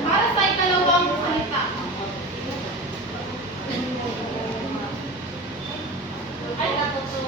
Para sa ikalawang salita. Ay, kapuso.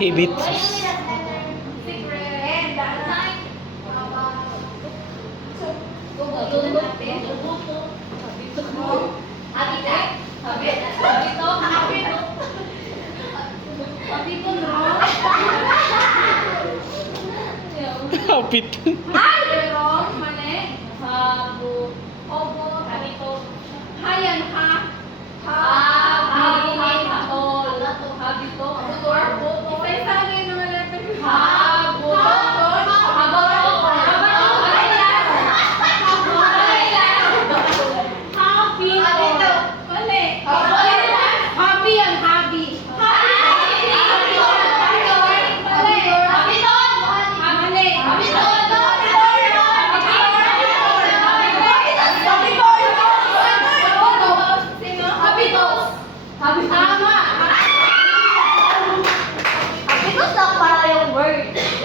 Hibits. Kapit. Hayan ha.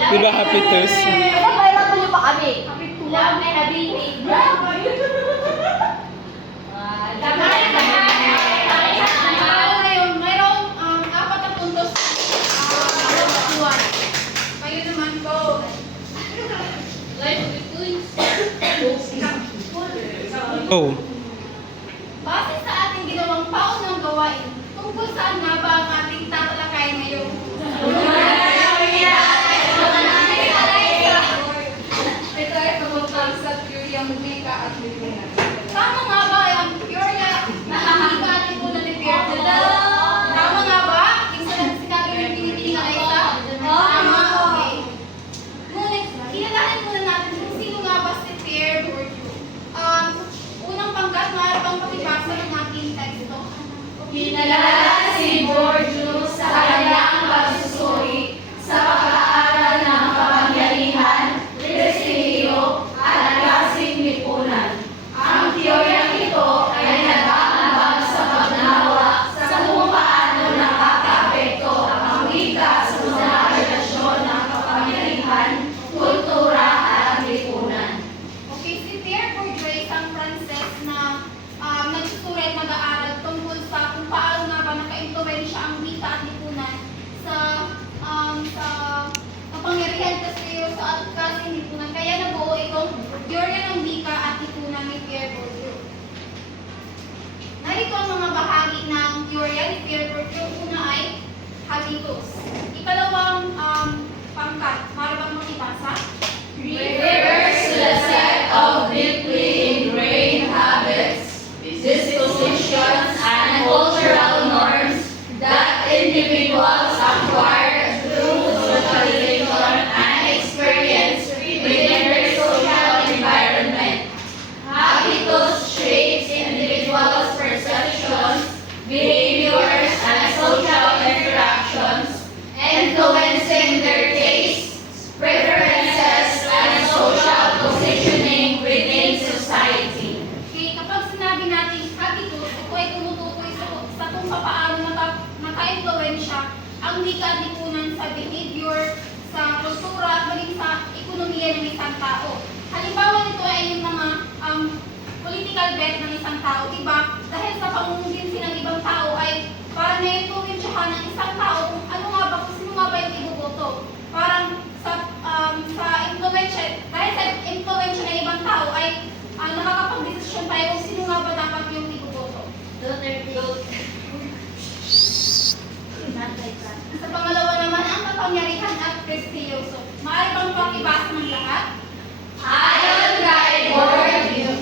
Diba hapitus? Ano ba ilan niyo pa kami? Love and habibi. Mayroong apat na puntos. Kayo naman go. Life of the twins. Oh. Base sa ating ginawang paunang gawain, tungkol saan nga ba ang ating tatalakayin ngayong ito ay tungkol sa teoryang wika at lipunan. Tama nga ba ang teorya na wika at lipunan ni Pierre Bourdieu? Tama nga ba? Isa lang si Kagawin yung pinipili na isa? Tama, okay. Ngunit, kilalanin muna natin kung sino nga ba si Pierre Bourdieu. Unang pangkat, maaari bang pakibasa ng ating teksto? Kilala si Bourdieu sa kanyang pagsusuri sa pag-aaral ng kapangyarihan, prestigyo, at klaseng lipunan. Ang teoryang ito ay nag-aambag sa pagnawa sa kung paano nakakaapekto ang wika sa mga relasyon ng kapangyarihan, kultura, at lipunan. Okay, si Pierre Bourdieu ay isang Frances na nagsusuri at mag-aaral tungkol sa kung paano nga ba naka-influensya ang wika at lipunan sa kapangyarihan kasi sa klaseng lipunan. Kaya nabuo itong teorya ng wika at lipunan ni Pierre Bourdieu. Narito ang mga bahagi ng teorya ni Pierre Bourdieu. Una ay habitus. Ikalawang pangkat. Marabang makibasa? Refers to the set of deeply ingrained habits, dispositions, and cultural norms that individuals acquire through socialization and experience within their social environment. Habitus shapes individuals' perceptions, behaviors, and social ang wika at lipunan sa behavior, sa kultura at maging sa ekonomiya ng isang tao. Halimbawa nito ay yung mga political bet ng isang tao, diba? Dahil sa pamumuginsi ng ibang tao ay parang na-influensyahan ng isang tao kung ano nga ba, kung sino nga ba yung iboboto. Parang sa influensya, dahil sa influensya ng ibang tao ay nakakapag-desisyon tayo kung sino nga ba dapat yung iboboto. Sa pangalawa naman, ang kapangyarihan at prestiyoso. Maaari bang pakibasa ng lahat? Ayon kay Bourdieu,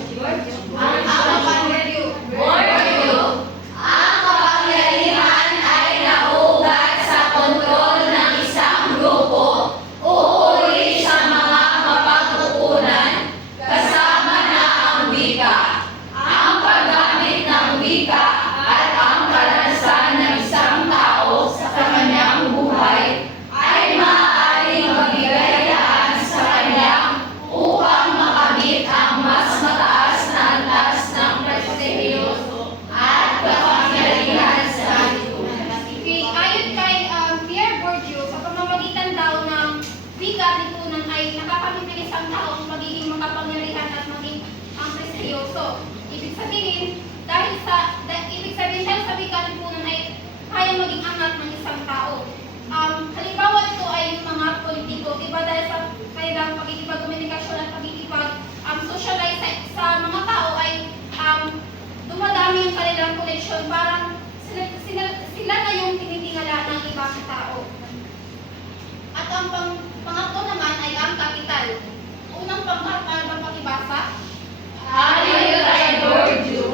ang kapangyarihan ay nauugat sa kontrol ng isang grupo, uuwi sa mga mapagkukunan, kasama na ang wika, ang paggamit ng wika at ang karanasan ng isang tao sa kanyang buhay ay maaaring magbigay daan sa kanyang upang makamit ang mas mataas na antas ng prestihiyoso at kapangyarihan sa lipunan. Okay, ayon kay Pierre Bourdieu, sa pamamagitan daw ng wika at lipunan ay nakakamit ng isang taong magiging makapangyarihan at maging prestiyoso. Ibig sabihin, dahil sa wika at lipunan ay kaya maging angat ng isang tao. Halimbawa nito ay yung mga politiko, diba, dahil sa kanilang pagkikipag-komunikasyon at pagkikipag-socialize sa mga tao ay dumadami yung kanilang connection, parang sila na yung tinitingala ng ibang tao. At ang pangatlo naman ay ang kapital. Unang pangkat, para bang pakibasa? Ayon kay Bourdieu,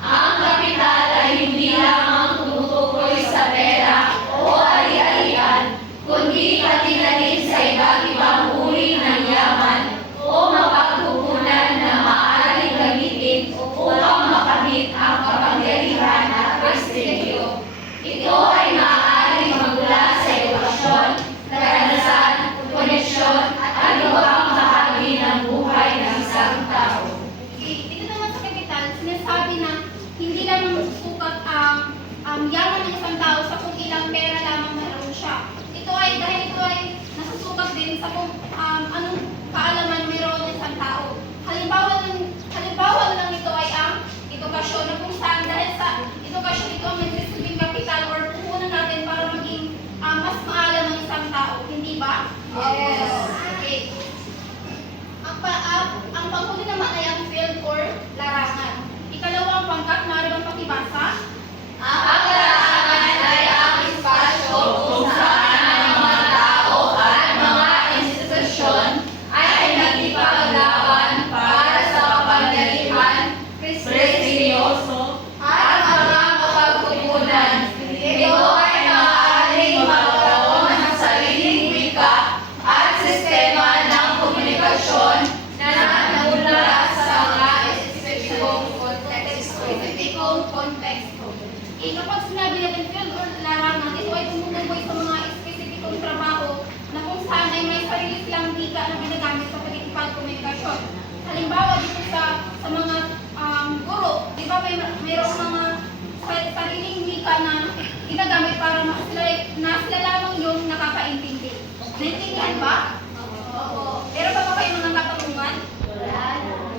ang kapital ay hindi lamang tumutukoy sa pera o ari-arian, kundi katinalin sa iba't ibang uri ng yaman o mapagkukunan na maaaring gamitin upang makamit ang kapangyarihan at prestigyo. Ito ay maaaring magmula sa edukasyon, karanasan, koneksyon at ano pang bahagi ng buhay ng isang tao. Okay, dito naman sa kapital, sinasabi na hindi lamang sukat ang yaman ng isang tao sa kung ilang pera lamang meron siya. Dahil ito ay nasusukat din sa kung anong kaalaman meron ng isang tao. Halimbawa na lang ito ay ang edukasyon, na kung saan dahil sa edukasyon ito ang nagsisilbing kapital or puhunan natin para maging mas maalam ng isang tao. Hindi ba? Yes. Okay. Ang panghuli naman ay ang field or larangan. Ikalawang pangkat, maaari bang pakibasa? Ang larangan ay ang espasyo kung saan ang mga tao at mga institusyon ay nagkipaglaban para sa kapangyarihan, prestigyoso at mga mapagkukunan. Ito ay maaaring magkaroon ng sariling wika at sistema ng komunikasyon na nagmula sa mga espesipikong konteksto. Kapag sinabi natin field or larangan, ito ay tumutukoy sa mga espesipikong trabaho na kung saan ay may sarili silang wika na ginagamit sa pagkikipagkomunikasyon. Halimbawa dito sa mga guro, di ba mayroong mga sariling wika na ginagamit para sila lamang yung nakakaintindi. Naintindihan ba? Oo. Pero pa kayo mga katanungan?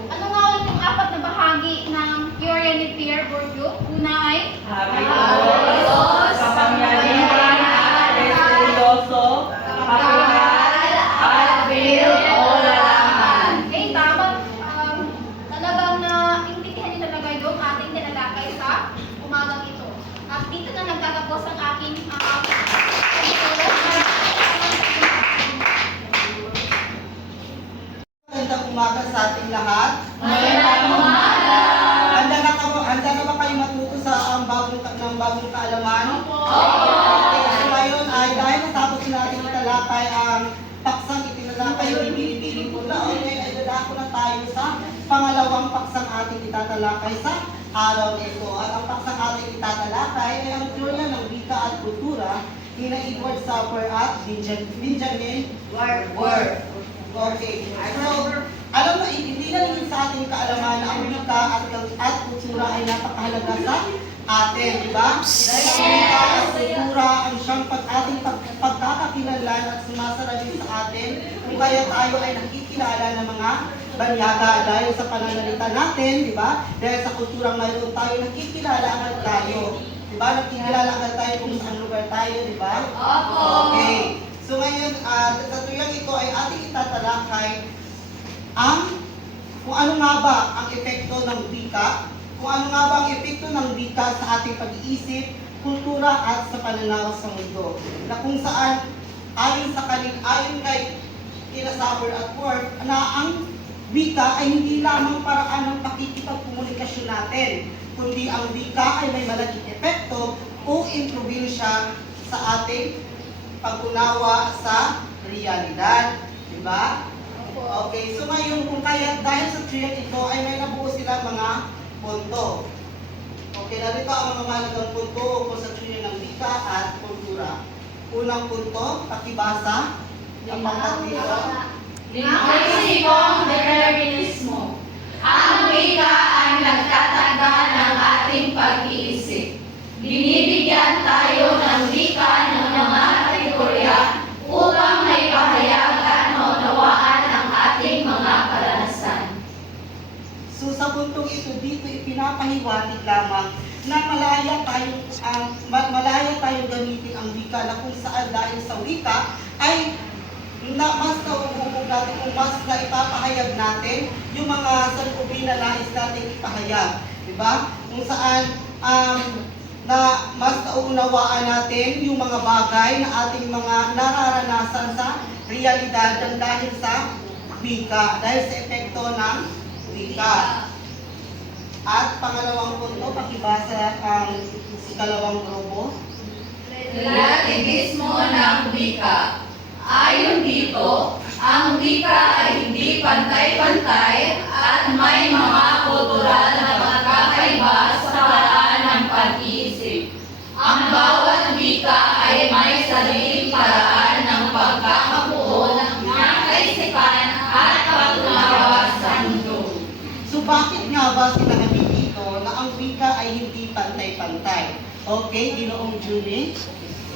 Ano nga ulit yung apat na bahagi ng teorya ni Pierre Bourdieu? Una ay Diyos, kapangyarihan at prestigyoso, kapital at field o larangan. okay, tama. Talagang naintindihan niyo talaga yung ating tinalakay sa umagang ito. At dito na nagtatapos ang aking Magandang umaga sa ating lahat. Magandang umaga. Handa na ba kayo matuto sa bagong kaalaman? Opo. Okay, so ngayon ay dahil natapos natin italakay ang paksang itinalakay ni Pili-Pili po na, okay, ay dadako na tayo sa pangalawang paksang ating itatalakay sa araw nito. At ang paksang ating itatalakay ay ang teorya ng wika at kultura ni Edward Sapir at Benjamin Ward. Okay. So, alam na, hindi na rin sa ating kaalaman na ang wika at kultura ay napakahalaga sa atin, di ba? Dahil ang wika at kultura ang siyang ang pagkakakilanlan at sumasalamin sa atin kung kaya tayo ay nakikilala ng mga banyaga dahil sa pananalita natin, di ba? Dahil sa kulturang mayroon tayo, nakikilala agad tayo. Di ba? Nakikilala agad tayo kung saan lugar tayo, di ba? Opo. Okay. So ngayon, sa tuyang ito ay ating itatalakay kung ano nga ba ang epekto ng wika, kung ano nga ba ang epekto ng wika sa ating pag-iisip, kultura at sa pananaw sa mundo. Na kung saan, ayon kay kina Sauer at Worth, na ang wika ay hindi lamang paraan ng pakikipagkomunikasyon natin, kundi ang wika ay may malaking epekto o impluwensya sa ating pag-unawa sa realidad. Diba? Okay, so ngayon kung kaya dahil sa triad ito ay may nabuo sila mga punto. Okay, narito ang mga mahalagang punto kung sa triad ng wika at kultura. Unang punto, pakibasa. Ang pangkatlo, Lingkwistikong determinismo. Ang wika ay nagtatanda ng ating pag-iisip. Binibigyan tayo ng wika ng mga kategorya upang may pahayagan o nawaan ang ating mga karanasan. so sa puntong ito dito ipinapahiwatig lamang na malaya tayong gamitin ang wika na kung saan dahil sa wika ay mas nauubog natin kung mas na ipapahayag natin yung mga salubin na nais natin ipahayag. Diba? Kung saan na mas nauunawaan natin yung mga bagay na ating mga nararanasan sa realidad ng dahil sa wika, dahil sa epekto ng wika. At pangalawang punto, pakibasa ang ikalawang grupo. Relativismo ng wika. Ayon dito, ang wika ay hindi pantay-pantay at may mga kultural na magkakaiba sa paraan ng pag-iisip. Ang bawat wika ay may sariling paraan ng pagkakabuo ng kaisipan at pag-unawa sa mundo. So bakit nga ba sinabi dito na ang wika ay hindi pantay-pantay? Okay, Ginoong Julie?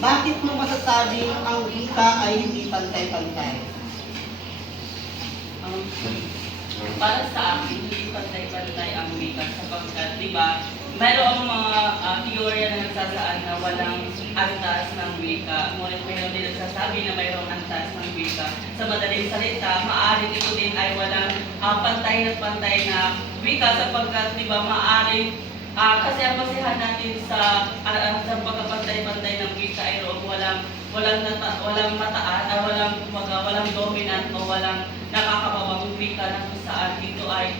Bakit mo masasabing ang wika ay hindi pantay-pantay? Para sa akin, hindi pantay-pantay ang wika sapagkat, di ba, mayroong mga teorya na nagsasaad na walang antas ng wika. Ngunit mayroon din nagsasabi na mayroong antas ng wika. Sa madaling salita, maaaring ito din ay walang pantay na wika sapagkat, di ba, maaaring kasi ang basihan natin sa pagkapantay-pantay ng wika ay walang mataas, walang dominant o walang nakakababang wika na kung saan dito ay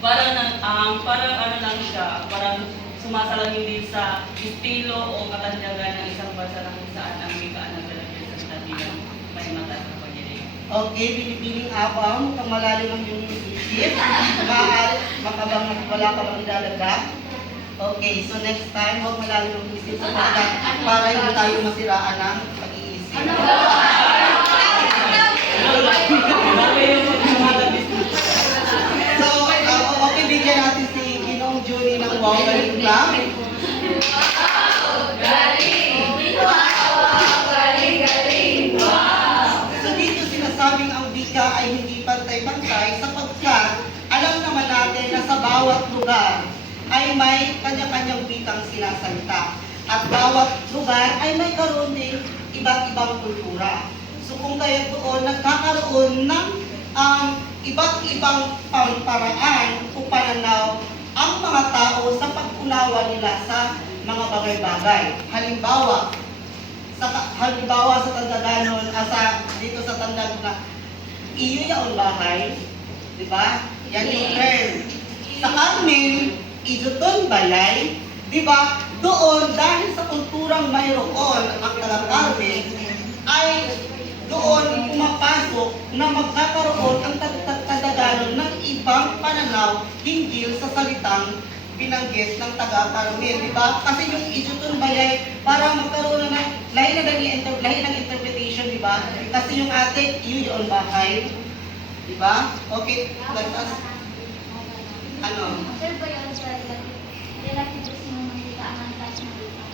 parang ano lang siya, parang sumasalamin din sa estilo o katanyagan ng isang bansa na kung saan ang wika ang naglalagay sa kanilang may mataas na pagdinig. Okay, binibining abang, mukhang malalim ang iyong isip. Wala ka bang idadagdag? Okay, so next time, huwag malalim ang isip sa para hindi tayo masiraan ng pag-iisip. So, okay, bigyan natin si Ginoong Julie ng wow, galing lang. So dito sinasabing ang wika ay hindi pantay-pantay sapagkat alam naman natin na sa bawat lugar ay may kanya-kanyang wikang sinasalita. At bawat lugar ay may karoon din iba't ibang kultura. So kung kaya doon nagkakaroon ng iba't ibang paraan o pananaw ang mga tao sa pag-unawa nila sa mga bagay-bagay. Halimbawa sa Tandaganon, dito sa Tandag na iyo yaon bahay, di ba? Yan yung term. Sa Carmen, ijuton balay, di ba? Doon, dahil sa kulturang mayroon ang taga Carmen, ay doon pumapasok na magkakaroon ang Tandaganon ng ibang pananaw hinggil sa salitang binanggit ng taga Carmen, di ba? Kasi yung ijuton balay, parang magkaroon na ng lahi ng interpretation, di ba? Kasi yung atin, iyo yaon bahay, di ba? Okay, ano? Sir ba yun sa relativismo ng wika ang antas ng wika?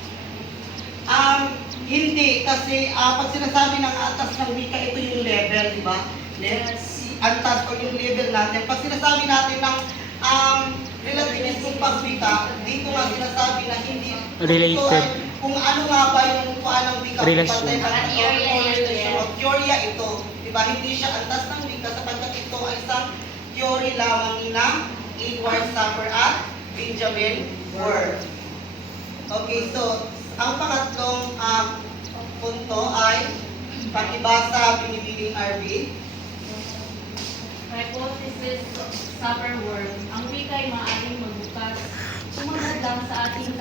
Hindi, kasi pag sinasabi ng antas ng wika, ito yung level, di ba? Antas o yung level natin. Pag sinasabi natin ng relativistic pagwika, dito nga sinasabi na hindi Related. ito ay kung ano nga ba yung kuhaan ng wika. Relasyon. O teorya ito. Di ba? Hindi siya antas ng wika sapagkat ito ay isang theory lamang ni na Edward Sapir at Benjamin Ward. Okay, so ang pangatlong punto ay pakibasa binibining RB. Hypothesis Supper Word. Ang wika ay maaaring magbukas. Sumunod sa ating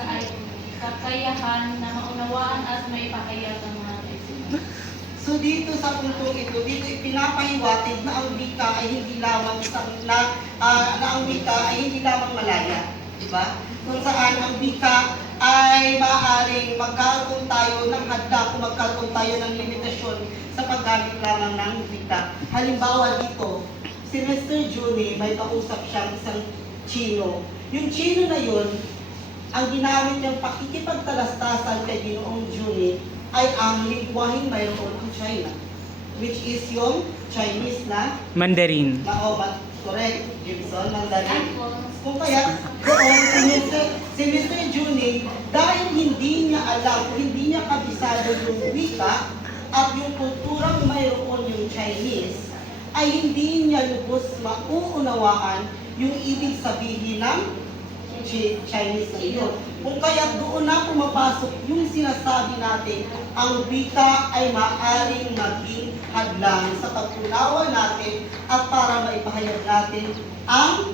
kakayahan na maunawaan at may pakayag ang mga kaisipan. So dito sa puntong ito, dito ipinapahiwatig na ang wika ay hindi lamang na ang wika ay hindi lamang malaya, di ba? Kung saan ang wika ay maaaring magkaroon tayo ng hadla kung magkaroon tayo ng limitasyon sa paggamit lamang ng wika. Halimbawa dito, si Mr. Juni may kausap siyang isang Chino. Yung Chino na yun, ang ginamit niyang pakikipagtalastasan kay Ginoong Juni ay ang lingwaheng mayroon ang China, which is yung Chinese na Mandarin. correct, Gibson, Mandarin. Kung kaya, doon, si Mr. Juni, dahil hindi niya alam, hindi niya kabisado yung wika at yung kulturang mayroon yung Chinese, ay hindi niya lubos mauunawaan yung ibig sabihin ng Chinese na yun. Kung kaya doon na pumapasok yung sinasabi natin, ang wika ay maaaring maging hadlang sa pag-unawa natin at para maipahayag natin ang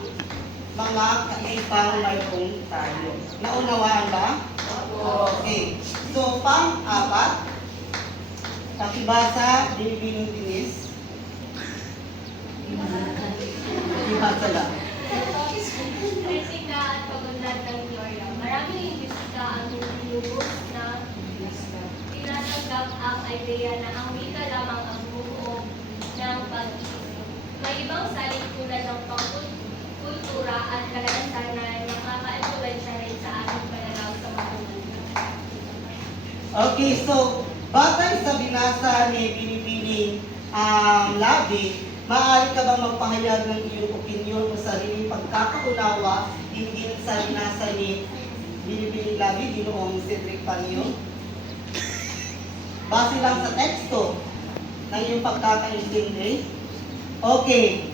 mga kaisipang mayroong tayo. Naunawaan ba? Okay. So, pang-apat, pakibasa, binibining tinis. Pakibasa lang. Kritika at pagunlad ng Gloria. Maraming imbisita ang lubos na tinatanggap ang idea na ang wika lamang ang buo ng pag-iisip. May ibang salin tulad ng pangkultura at kalalasan na nakaka-influensya rin sa ating pananaw sa mga. Okay, so, batay sa binasa ni Binibining Labi, maaari ka bang magpahayag ng iyong opinion o sariling pagkakaunawa hindi sa binasa ni Binibining Labi, Ginoong Cedric Panyo? Base lang sa teksto ng iyong pagkakaintindi. Okay,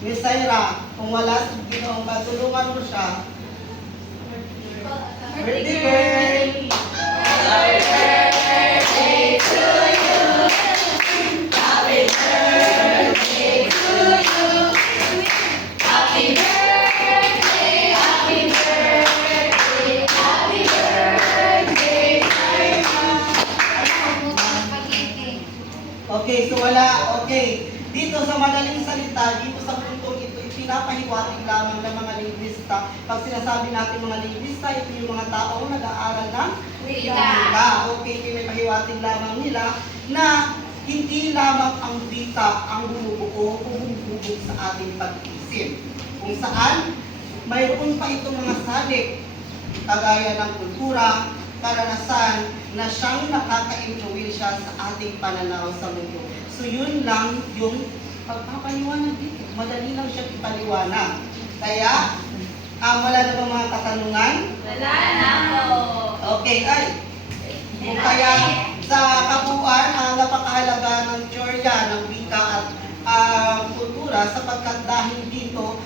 Miss Syra, kung wala sa Ginoong matulungan mo siya. Birthday girl! Okay, so wala, okay. Dito sa madaling salita, dito sa puntong ito, ipinapahiwatig lamang ng mga linguista. Pag sinasabi natin mga linguista, ito yung mga taong nag-aaral ng wika. Okay, pinapahiwatig lamang nila na hindi lamang ang wika ang bumubuo o bumububog sa ating pag-iisip. Kung saan, mayroon pa itong mga salik, kagaya ng kultura, karanasan, na siyang nakaka-influensya sa ating pananaw sa mundo. So yun lang yung pagpapaliwanag dito. Madali lang siya ipaliwanag. Kaya, wala na ba mga katanungan? Wala na po. Okay, ay. Kung kaya sa kabuuan, ang napakahalaga ng teorya ng wika at kultura sapagkat dahil dito,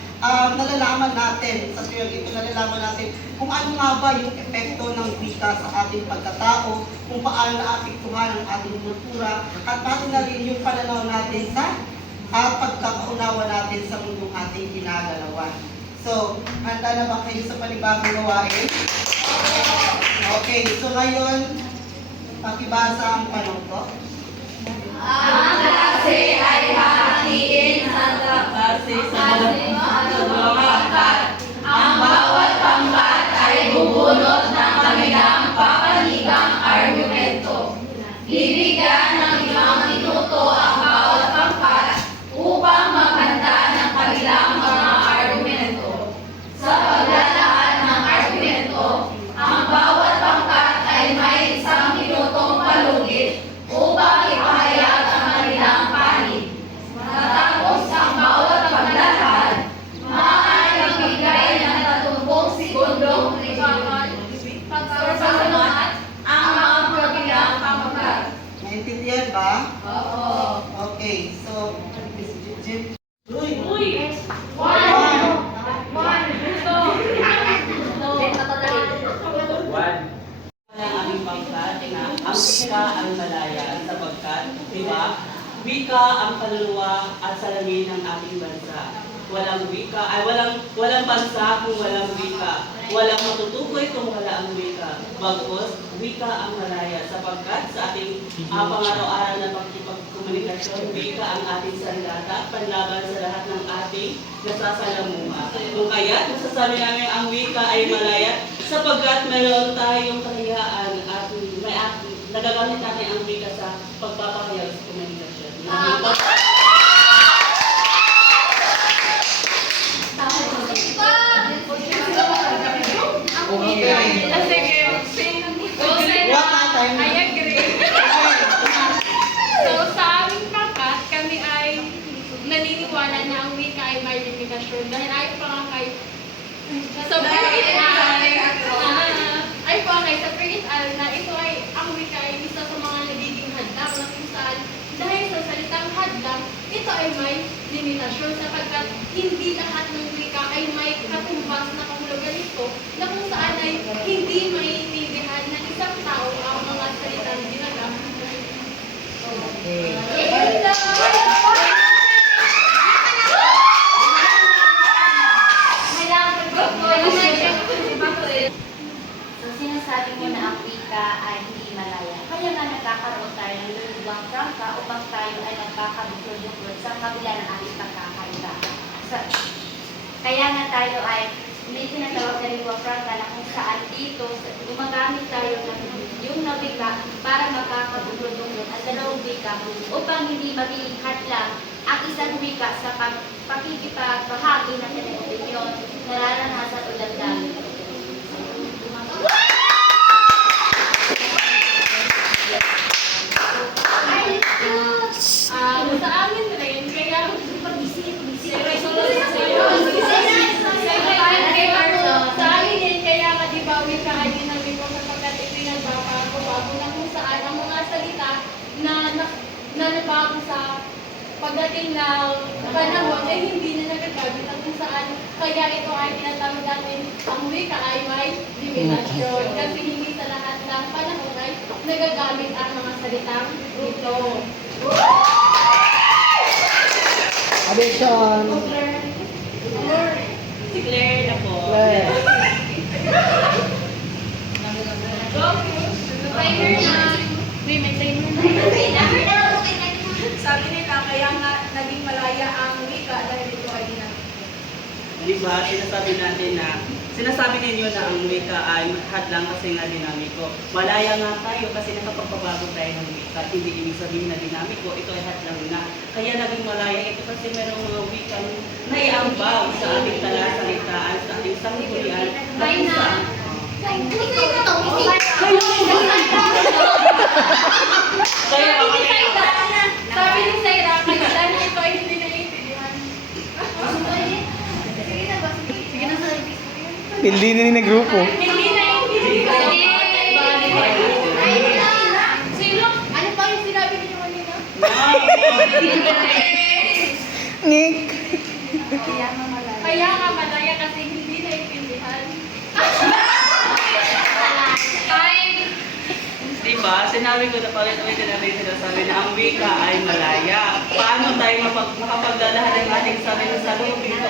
nalalaman natin, sa teorya ito, nalalaman natin kung ano nga ba yung epekto ng wika sa ating pagkatao, kung paano naapektuhan ang ating kultura, at pati na rin yung pananaw natin sa pagkakaunawa natin sa mundong ating ginagalawan. So, handa na ba kayo sa panibagong gawain? Okay, so ngayon, pakibasa ang tanong ko. Ang klase ay hahatiin sa Kasi sa mga pangkat. Ang bawat pangkat ay bubunot ng kanilang papanigang argumento. Bibigyan ng 5 minuto ang bawat pangkat upang maghanda ng kanilang mga argumento. Sa paglalaan ng argumento, ang bawat pangkat ay may 1 minutong paluin na ang wika ang malaya sapagkat, di ba? Wika ang kaluluwa at salamin ng ating bansa. Walang wika, ay walang bansa kung walang wika. Walang matutukoy kung wala ang wika. Bagkus, wika ang malaya sapagkat sa ating pang-araw-araw na pagkipagkomunikasyon, wika ang ating sandata, panlaban sa lahat ng ating nasasalamuha. Kung kaya, masasabi namin ang wika ay malaya sapagkat mayroon tayong kahiyaan at nagagamit natin ang wika sa pagpapahayag sa komunikasyon. What time? I agree. So sa aming pangkat, kami ay naniniwala na ang wika ay may limitasyon. Dahil ayon pa nga kay sa Prince Al na ito ay ang wika ay isa sa mga nagiging hadlang na kung saan dahil sa salitang hadlang, ito ay may limitasyon sapagkat hindi lahat ng wika ay may katumbas na kahulugan nito na kung saan ay hindi maiintindihan ng isang tao ang mga salitang ginagamit. So, sinasabi mo na ang wika ay hindi malaya. Kaya nga nagkakaroon tayo ng luluwang prangka upang tayo ay nagkakabuklod-buklod sa kabila ng ating pagkakaiba. Kaya nga tayo ay may tinatawag na luluwang prangka na kung saan dito gumagamit tayo ng yung na wika para magkakabuklod-buklod at dalawang wika upang hindi maging hadlang ang isang wika sa pakikipagbahagi ng opinyon, nararanasan o damdamin. Sa amin rin, kaya sa amin din, kaya nga di ba wika ay dinawin ko sapagkat ito'y nagbabago-bago na kung saan ang mga salita na nabago sa pagdating ng panahon ay hindi na nagagamit at kung saan kaya ito ay tinatawag natin ang wika ay may limitasyon kasi hindi sa lahat ng panahon ay nagagamit ang mga salitang ito. Addition. Si Claire na po. Timer na. May timer na. Sabi nila, kaya nga naging malaya ang wika dahil ito ay ginamit. Di ba, sinasabi ninyo na ang wika ay hadlang kasi nga dinamiko. Malaya nga tayo kasi nakapagpabago tayo ng wika. Hindi ibig sabihin na dinamiko, ito ay hadlang na. Kaya naging malaya ito kasi merong mga wika na iambag sa ating talasalitaan, sa ating sanggunian. Bye na. Sabi ni Saira, kaya dahil ito ay hindi naiintindihan. Hindi na rin na grupo. Hindi naiintindihan. Sino? Ano pa yung sinabi niyo kanina? Ngik. Kaya nga malaya kasi hindi naiintindihan. Diba, sinabi ko na paulit-ulit na rin sinasabi na ang wika ay malaya. Paano tayo makapagdalahan ng ating sarili sa loob dito?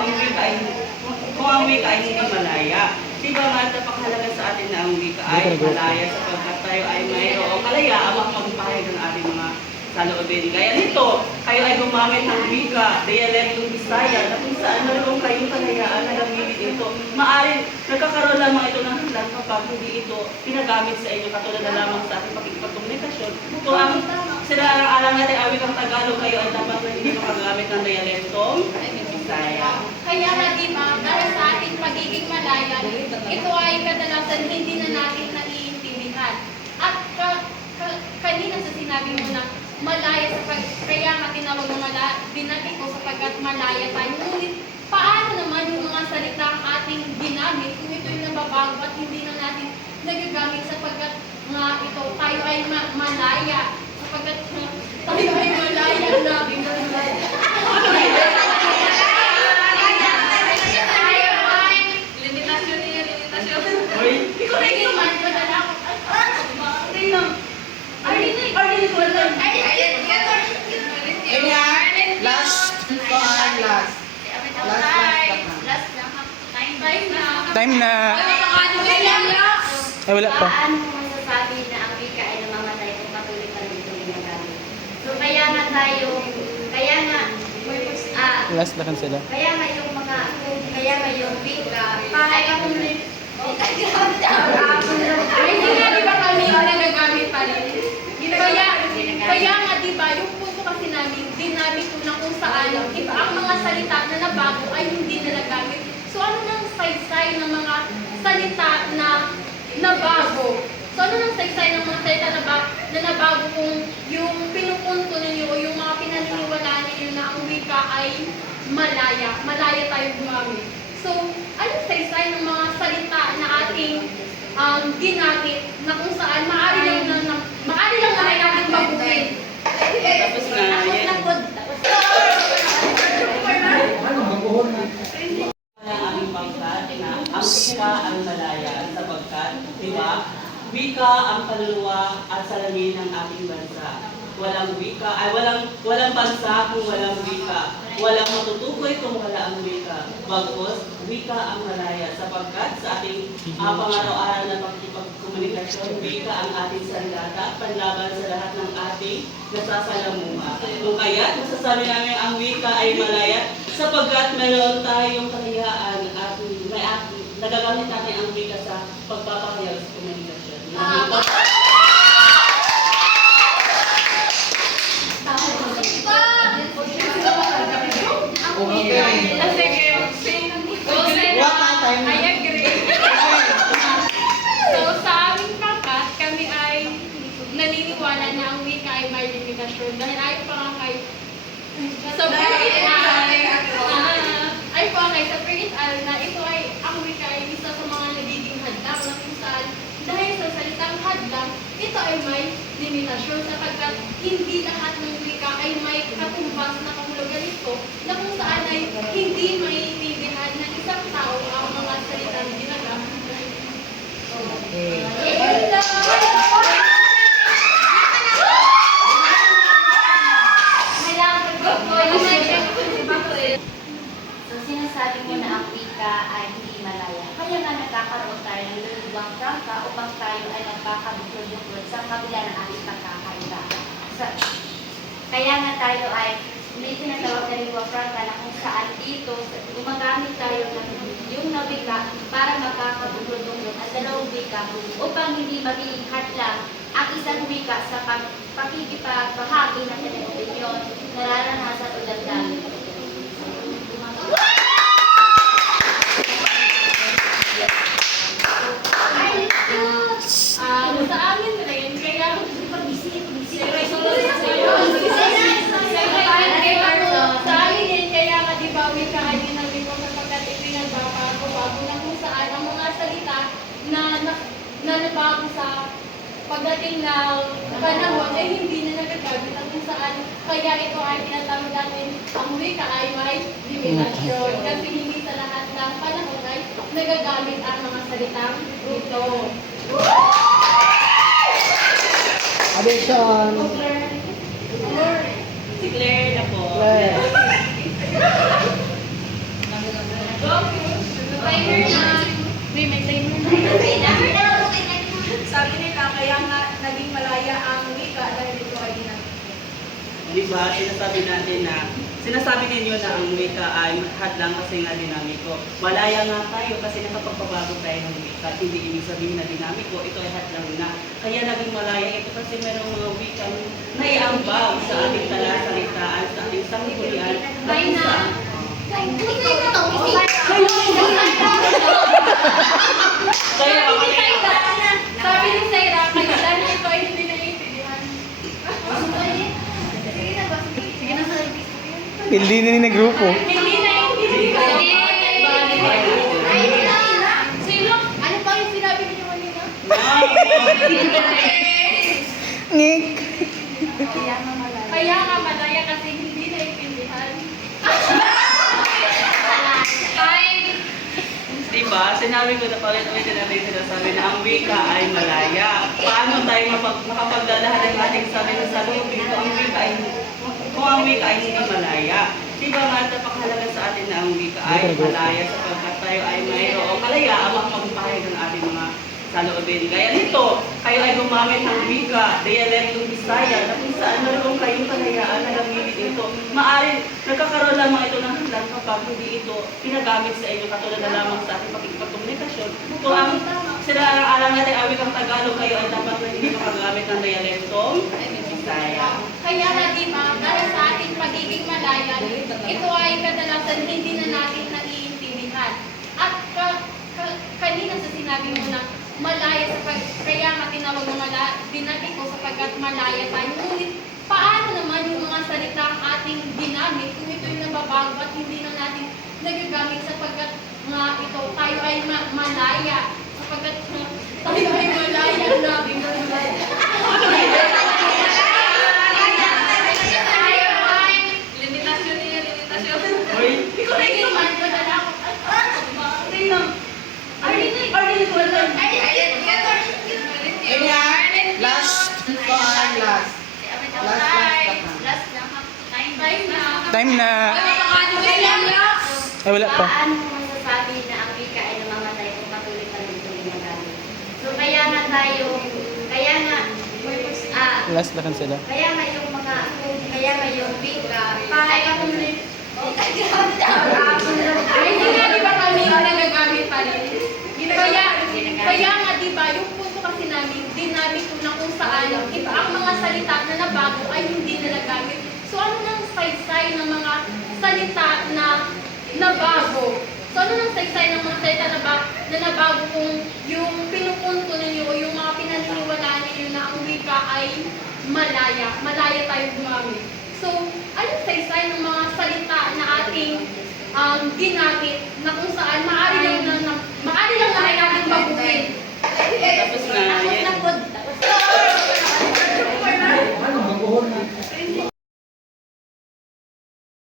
Kung ang wika ay hindi malaya. Diba, napakahalaga sa atin na ang wika ay malaya sapagkat tayo ay mayroong kalayaan magpapahayag ng ating mga saloobin. Kaya nito, kayo ay gumamit ng wika, dialektong Bisaya, na kung saan mayroong kayong kalayaan na gamitin ito. Maaring nagkakaroon lamang ito ng hadlang kapag hindi ito pinagamit sa inyo katulad na lamang sa ating pagkikomunikasyon. Kung ang sinarang-alang natin awit ang Tagalog, kayo ay dapat na hindi makagamit ng dialektong Bisaya. Kaya nga di ba, dahil sa ating pagiging malaya, ito ay kadalasan hindi na natin naiintindihan. At kanina sa sinabi mo na malaya kaya nga tinawag na binati ko sapagkat malaya tayo. Ngunit paano naman yung mga salita ang ating ginamit kung ito'y nababago at hindi na natin nagagamit sapagkat nga ito tayo ay malaya sapagkat tayo ay malaya na limitasyon niya, limitasyon. Hoy, Ikaw na yung man, madala ako. time na... Ay, wala pa. Paano mo masasabi na ang wika ay namamatay kung patuloy pa rin itong ginagamit? So kaya nga tayo, kaya nga, Last na sila. kaya nga yung mga, kaya nga yung wika, ay Ay, hindi nga di ba kami nagagamit pa rin? Kaya nga di ba, yung punto kasi namin, dinamit ko na kung saan iba ang mga salita na nabago ay hindi na nagamit. So ano nang saysay ng mga salita na nabago? So ano nang saysay ng mga salita na nabago kung yung pinupunto ninyo o yung mga pinaniniwalaan ninyo na ang wika ay malaya tayo gumamit. So, anong saysay ng mga salita na ating ginamit na kung saan maaari lang na natin baguhin? Tapos na yan. Ang aming pangkat na ang wika ang malaya sapagkat, di ba? Wika ang kaluluwa at salamin ng ating bansa. Walang wika, ay walang bansa kung walang wika. Walang matutukoy kung wala ang wika. Bagkus, wika ang malaya sapagkat sa ating pang-araw-araw na pagkipagkomunikasyon, wika ang ating sandata, panlaban sa lahat ng ating nasasalamuha. Kung kaya, masasabi namin ang wika ay malaya sapagkat mayroon tayong kahiyaan at nagagamit natin ang wika sa pagpapahayag sa komunikasyon. What time? I agree. So, sa aming pangkat, kami ay naniniwala na ang wika ay may limitasyon. Dahil ayon pa nga kay sa ay po kay sa Prince Al na ito ay ang wika ay isa sa mga nagiging hadlang na kung saan dahil sa salitang hadlang, ito ay may limitasyon sapagkat hindi lahat ng wika ay may katumbas na kahulugan nito na kung saan ay hindi maiintindihan ng isang tao ang mga salitang ginagamit. So sinasabi mo na ang wika ay hindi malaya. Kaya nga nagkakaroon tayo ng lulubang prangka upang tayo ay nagkakabuklod-buklod sa kabila ng ating pagkakaiba. Kaya nga tayo ay may tinatawag na lingua franca na kung saan dito gumagamit tayo ng yung na wika para magkakabuklod-buklod at dalawang wika upang hindi maging hadlang ang isang wika sa pakikipagbahagi ng kanyang opinyon, nararanasan o damdamin. Sa amin rin, kaya sa amin din, kaya nga di ba wika ay dinawin ko sapagkat ipinagbabago na kung saan ang mga salita na nabago sa pagdating ng panahon ay hindi na nagagamit at kung saan kaya ito ay tinatawag natin ang wika ay may limitasyon kasi hindi sa lahat ng panahon ay nagagamit ang mga salitang ito. Addition. Si Claire na po. Timer na. May timer na. Sabi nila, kaya nga naging malaya ang wika dahil ito ay ginamit. Di ba, sinasabi ninyo na ang wika ay hadlang kasi nga dinamiko. Malaya nga tayo kasi nakapagpabago tayo ng wika. Hindi ibig sabihin na dinamiko, ito ay hadlang na. Kaya naging malaya ito kasi mayroong mga wika na naiambag sa ating talasalitaan, sa ating sangkulian. Sabi ni Saira, kaya dahil ito ay hindi naiintindihan. Hindi na ni grupo. Hindi naiintindihan. Sino? Ano pa yung sinabi niyo kanina? Ngik. Kaya nga malaya kasi hindi naiintindihan. Diba? Sinabi ko na paulit-ulit natin sinasabi na ang wika ay malaya. Paano tayo makapagdalahan ng ating sarili sa lubig kung ang wika ay hindi malaya? Diba nga napakahalaga sa atin na ang wika ay malaya sapagkat tayo ay mayroong kalayaan magpahayag ng ating mga saloobin. Gaya nito, kayo ay gumamit ng wika, dialektong Bisaya, na kung saan mayroong kayong kalayaan na gamitin ito. Maaring nagkakaroon lamang ito ng hadlang kapag hindi ito pinagamit sa inyo, katulad na lamang sa ating pakikipagkomunikasyon. Kung ang sila ang alam natin awit ang Tagalog, kayo ay dapat na hindi makagamit ng dialektong Bisaya. Kaya na di ba, dahil sa ating pagiging malaya, ito ay kadalasan hindi na natin naiintindihan. At kanina sa sinabi mo na malaya kaya nga tinawag mo dinabi ko sapagkat malaya tayo. Ngunit paano naman yung mga salita ang ating ginamit kung ito'y nababago at hindi na natin nagagamit sapagkat nga ito tayo ay malaya sapagkat tayo ay malaya natin. Tayo ay limitasyon niya, limitasyon. Hoy, ikaw na ikaw. Man, madala ako. Tingnan. Arlene, wala. Ganyan. Last. Ito ang last. Last na ha. Time na. Time na. Ay, wala pa. Paano mo masasabi na ang wika ay namamatay kung patuloy pa rin itong ginagamit? So kaya nga tayo, Last lakan sila. kaya nga yung wika, ay patuloy. Ay, hindi nga di ba kami nagagamit pa rin? Kaya nga di ba, yung punto kasi namin, dinamit ko na kung saan iba ang mga salita na nabago ay hindi na nagamit. So ano nang saysay ng mga salita na nabago? So ano nang saysay ng mga salita na nabago kung yung pinupunto ninyo o yung mga pinaniniwalaan ninyo na ang wika ay malaya tayo gumamit. So, anong saysay ng mga salita na ating ginamit na kung saan maaari lang na natin baguhin. Tapos na, yan.